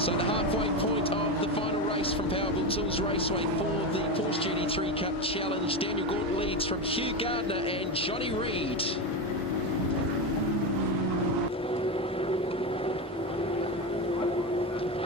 So the halfway point of the final race from Powerbuilt Tools Raceway for the Porsche GT3 Cup Challenge. Daniel Gaunt leads from Hugh Gardner and Johnny Reid.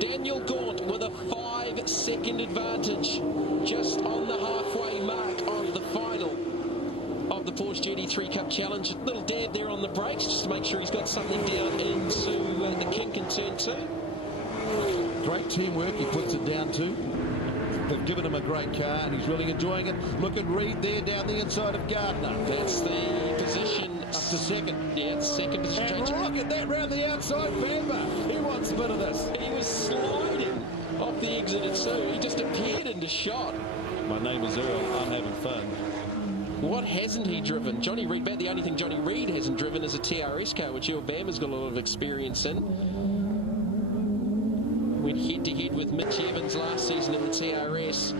Daniel Gaunt with a 5-second advantage just on the halfway mark of the final of the Porsche GT3 Cup Challenge. A little dab there on the brakes just to make sure he's got something down into the kink in turn 2. Great teamwork, he puts it down too. They've given him a great car and he's really enjoying it. Look at Reid there down the inside of Gardner. That's the position. Up to second. Yeah, it's second position. And look at that round the outside, Bamber. He wants a bit of this. He was sliding off the exit at 2. He just appeared into shot. My name is Earl. I'm having fun. What hasn't he driven? Johnny Reid, about the only thing Johnny Reid hasn't driven is a TRS car, which Earl Bamber's got a lot of experience in. Went head-to-head with Mitch Evans last season in the TRS.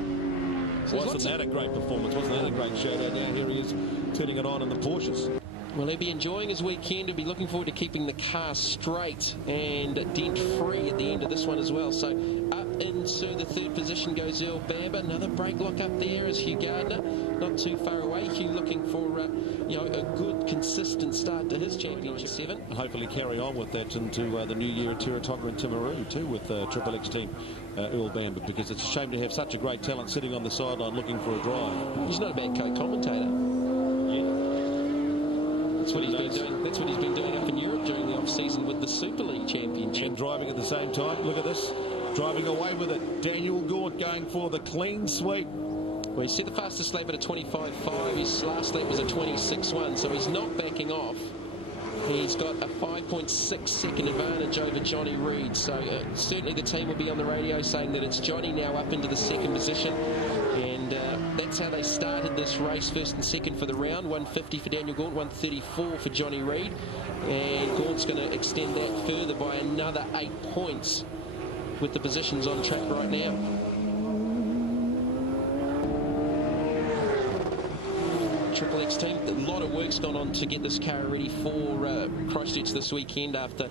So wasn't that a great performance? Wasn't that a great showdown? Now here he is turning it on in the Porsches. Well, he'll be enjoying his weekend. He'll be looking forward to keeping the car straight and dent-free at the end of this one as well. So up into the third position goes Earl Bamber. Another brake lock up there is Hugh Gardner. Not too far away. Hugh looking for a good, consistent start to his championship 7. Hopefully carry on with that into the new year at Tiratanga and Timaru too with Triple X team Earl Bamber, because it's a shame to have such a great talent sitting on the sideline looking for a drive. He's not a bad co-commentator. That's what he's been doing. That's what he's been doing up in Europe during the off-season with the Super League Championship. And driving at the same time. Look at this. Driving away with it. Daniel Gaunt going for the clean sweep. Well, he set the fastest lap at a 25.5. His last lap was a 26.1, so he's not backing off. He's got a 5.6 second advantage over Johnny Reid. So certainly the team will be on the radio saying that it's Johnny now up into the second position. And that's how they started this race, first and second for the round. 150 for Daniel Gaunt, 134 for Johnny Reid. And Gaunt's going to extend that further by another 8 points with the positions on track right now. Triple X team, a lot of work's gone on to get this car ready for Christchurch this weekend after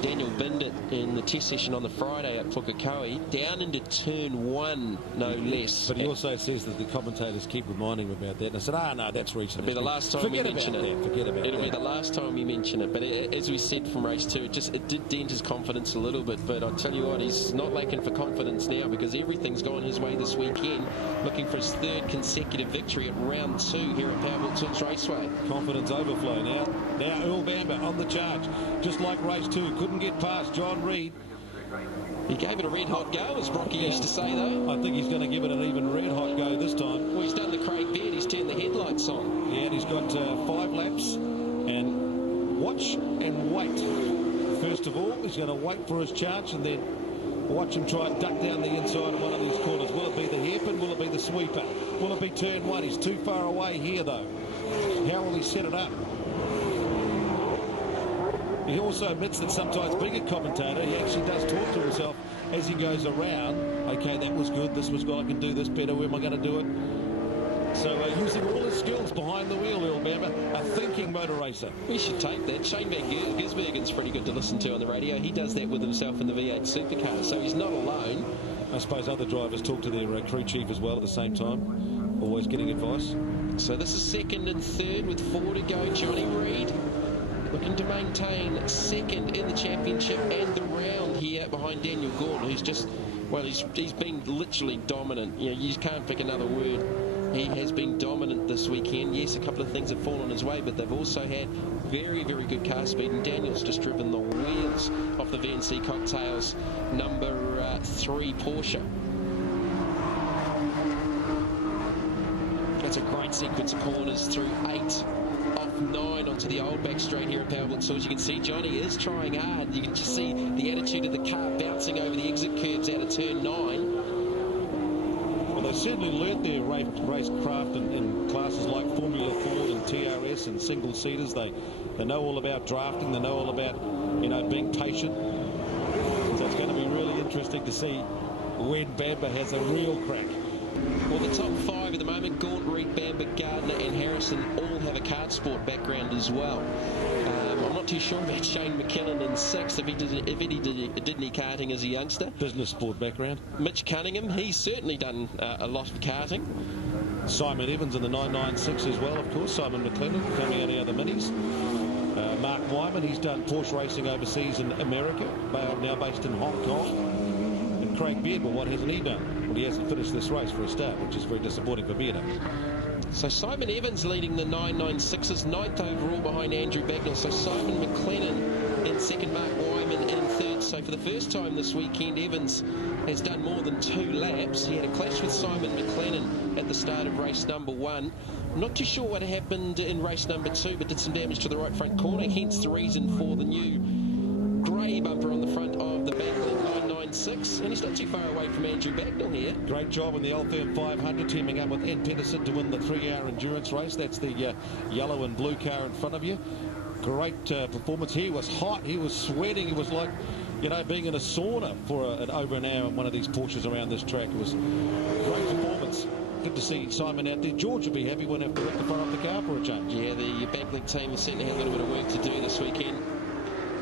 Daniel binned it in the test session on the Friday at Pukekohe, down into turn 1, no less. But he also says that the commentators keep reminding him about that. And I said, no, that's recent. It'll be the last time we mention it. Forget about that. It'll be the last time we mention it. But as we said from race 2, it did dent his confidence a little bit. But I'll tell you what, he's not lacking for confidence now, because everything's gone his way this weekend, looking for his 3rd consecutive victory at round 2 here at Powerbuilt Tools Raceway. Confidence overflow now. Now Earl Bamber on the charge, just like race 2. Couldn't get past John Reid. He gave it a red-hot go, as Brocky used to say, though. I think he's going to give it an even red-hot go this time. Well, he's done the Craig Beard. He's turned the headlights on. Yeah, and he's got 5 laps. And watch and wait. First of all, he's going to wait for his charge and then watch him try and duck down the inside of one of these corners. Will it be the hairpin? Will it be the sweeper? Will it be turn 1? He's too far away here, though. How will he set it up? He also admits that sometimes being a commentator, he actually does talk to himself as he goes around. Okay, that was good. This was good. I can do this better. Where am I going to do it? So using all his skills behind the wheel, Earl Bamber, a thinking motor racer. We should take that. Shane Van Gisbergen's pretty good to listen to on the radio. He does that with himself in the V8 supercar, so he's not alone. I suppose other drivers talk to their crew chief as well at the same time, always getting advice. So this is 2nd and 3rd with 4 to go. Johnny Reid looking to maintain 2nd in the championship and the round here behind Daniel Gaunt, who's just, well, he's been literally dominant. You know, you can't pick another word. He has been dominant this weekend. Yes, a couple of things have fallen his way, but they've also had very, very good car speed, and Daniel's just driven the wheels off the VNC Cocktails number 3 Porsche. That's a great sequence of corners through 8 off 9 onto the old back straight here at Powerbuilt. So as you can see, Johnny is trying hard. You can just see the attitude of the car bouncing over the exit curbs out of turn 9. Well, they certainly learnt their racecraft in classes like Formula Ford and TRS and single-seaters. They know all about drafting. They know all about, being patient. So it's going to be really interesting to see when Bamber has a real crack. Well, the top 5 at the moment, Gaunt, Reid, Bamber, Gardner and Harrison all have a kart sport background as well. I'm not not too sure about Shane McKinnon in 6th. If he did any karting as a youngster. Business sport background. Mitch Cunningham, he's certainly done a lot of karting. Simon Evans in the 996 as well, of course. Simon McLennan coming out of the minis. Mark Wyman, he's done Porsche racing overseas in America, now based in Hong Kong. And Craig Beard, well, what hasn't he done? Well, he hasn't finished this race for a start, which is very disappointing for Beard. So Simon Evans leading the 996s, 9th overall behind Andrew Bagnall. So Simon McLennan in 2nd, Mark Wyman in 3rd. So for the first time this weekend, Evans has done more than 2 laps. He had a clash with Simon McLennan at the start of race number 1. I'm not too sure what happened in race number 2, but did some damage to the right front corner, hence the reason for the new grey bumper on the front of the Banklink 996. And he's not too far away from Andrew Bagnall here. Great job in the Old Firm 500, teaming up with Ed Pedersen to win the 3-hour endurance race. That's the yellow and blue car in front of you. Great performance. He was hot, he was sweating, he was like, you know, being in a sauna for over an hour in one of these Porsches around this track. It was a great performance. Good to see Simon out there. George will be happy when they have to rip the front off the car for a change. Yeah, the Banklink team has certainly had a little bit of work to do this weekend.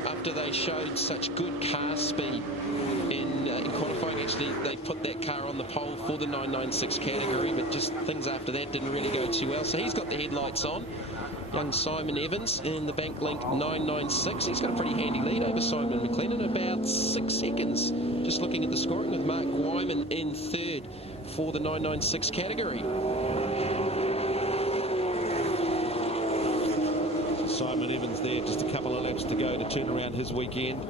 After they showed such good car speed in qualifying, actually they put that car on the pole for the 996 category, but just things after that didn't really go too well. So he's got the headlights on. Young Simon Evans in the Banklink 996. He's got a pretty handy lead over Simon McLennan, about 6 seconds. Just looking at the scoring with Mark Wyman in 3rd for the 996 category. Simon Evans there, just a couple of laps to go to turn around his weekend.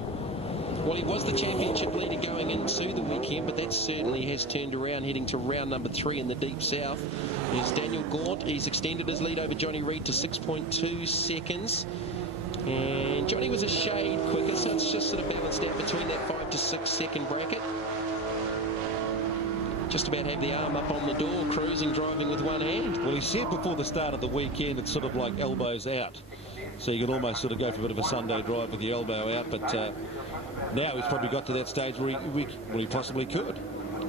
Well, he was the championship leader going into the weekend, but that certainly has turned around, heading to round number 3 in the Deep South. There's Daniel Gaunt. He's extended his lead over Johnny Reid to 6.2 seconds. And Johnny was a shade quicker, so it's just sort of balanced out between that 5 to 6 second bracket. Just about have the arm up on the door, cruising, driving with one hand. Well, he said before the start of the weekend, it's sort of like elbows out. So you can almost sort of go for a bit of a Sunday drive with the elbow out, but now he's probably got to that stage where he possibly could.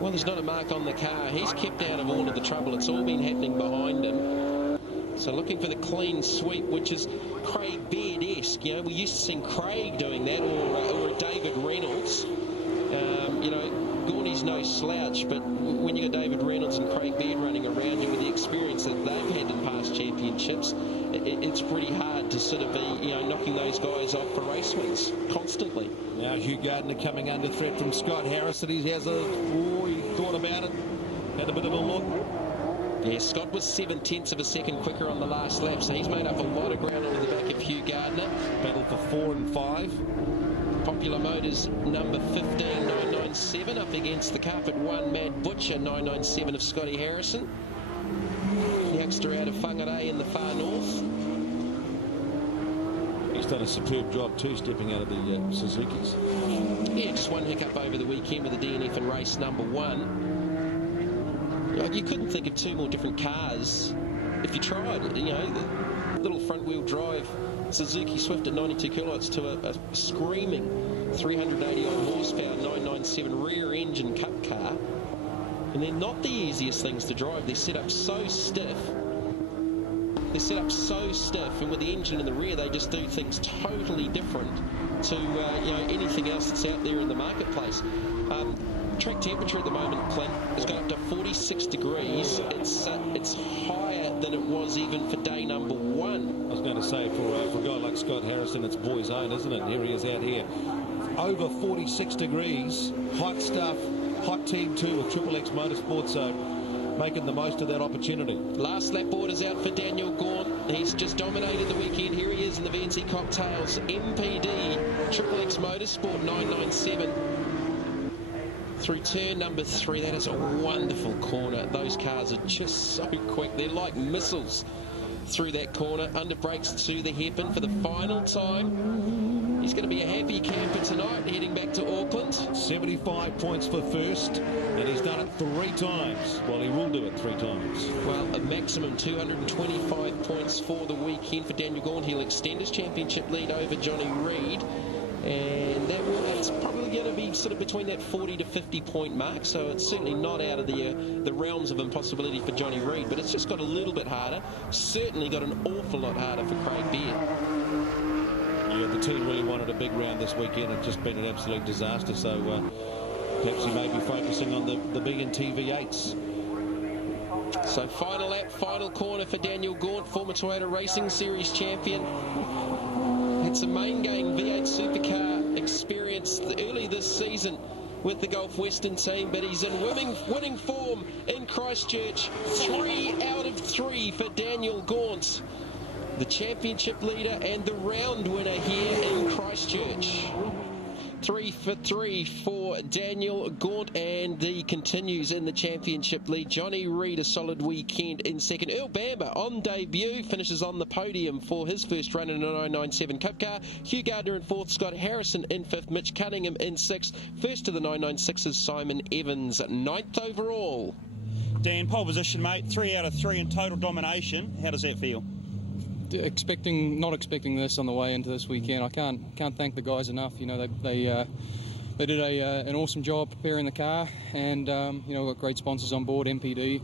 Well, there's not a mark on the car. He's kept out of all of the trouble. It's all been happening behind him. So looking for the clean sweep, which is Craig Beard-esque. You know, we used to see Craig doing that, or a David Reynolds. You know, Gordy's no slouch, but when you got David Reynolds and Craig Beard running around you with the experience that they've had in past championships, it's pretty hard to sort of be, you know, knocking those guys off for race wins constantly. Now Hugh Gardner coming under threat from Scott Harrison. He has he thought about it, had a bit of a look. Yeah, Scott was 7/10 of a second quicker on the last lap, so he's made up a lot of ground on the back of Hugh Gardner. Battle for 4 and 5. Popular Motors number 15, 997, up against the Carpet 1 Mad Butcher 997 of Scotty Harrison. The youngster out of Whangarei in the far north. He's done a superb job too, stepping out of the Suzukis. Yeah, just one hiccup over the weekend with the DNF in race number 1. You couldn't think of 2 more different cars if you tried. You know, the little front-wheel drive Suzuki Swift at 92 kilowatts to a screaming 380-odd horsepower 997 rear-engine Cup car. And they're not the easiest things to drive. They're set up so stiff. And with the engine in the rear, they just do things totally different to you know, anything else that's out there in the marketplace. Track temperature at the moment, Clint, has gone up to 46 degrees. It's higher than it was even for day number 1. I was going to say, for a guy like Scott Harrison, it's boy's own, isn't it? Here he is out here. Over 46 degrees. Hot stuff. Hot team too with Triple X Motorsport, so making the most of that opportunity. Last lap orders out for Daniel Gaunt. He's just dominated the weekend. Here he is in the VNC Cocktails MPD Triple X Motorsport 997. Through turn number 3, that is a wonderful corner. Those cars are just so quick. They're like missiles through that corner. Under brakes to the hairpin for the final time. He's going to be a happy camper tonight, heading back to Auckland. 75 points for first, and he's done it 3 times. Well, he will do it 3 times. Well, a maximum 225 points for the weekend for Daniel Gaunt. He'll extend his championship lead over Johnny Reid. And that's probably going to be sort of between that 40 to 50 point mark, so it's certainly not out of the realms of impossibility for Johnny Reid, but it's just got a little bit harder. Certainly got an awful lot harder for Craig Beard. Yeah, the team really wanted a big round this weekend. It's just been an absolute disaster. So perhaps he may be focusing on the big and TV8s. So final lap, final corner for Daniel Gaunt, former Toyota Racing Series champion. It's a main game V8 supercar experience early this season with the Gulf Western team, but he's in winning form in Christchurch. 3 out of 3 for Daniel Gaunt, the championship leader and the round winner here in Christchurch. 3 for 3 for Daniel Gaunt, and he continues in the championship lead. Johnny Reid, a solid weekend in second. Earl Bamber on debut, finishes on the podium for his first run in a 997 Cup car. Hugh Gardner in fourth, Scott Harrison in fifth, Mitch Cunningham in sixth. First to the 996s, Simon Evans, ninth overall. Dan, pole position, mate. 3 out of 3 in total domination. How does that feel? Not expecting this on the way into this weekend. I can't thank the guys enough. You know, they did an awesome job preparing the car, and you know, we've got great sponsors on board: MPD,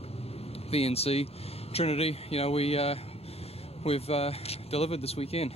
VNC, Trinity. You know, we've delivered this weekend.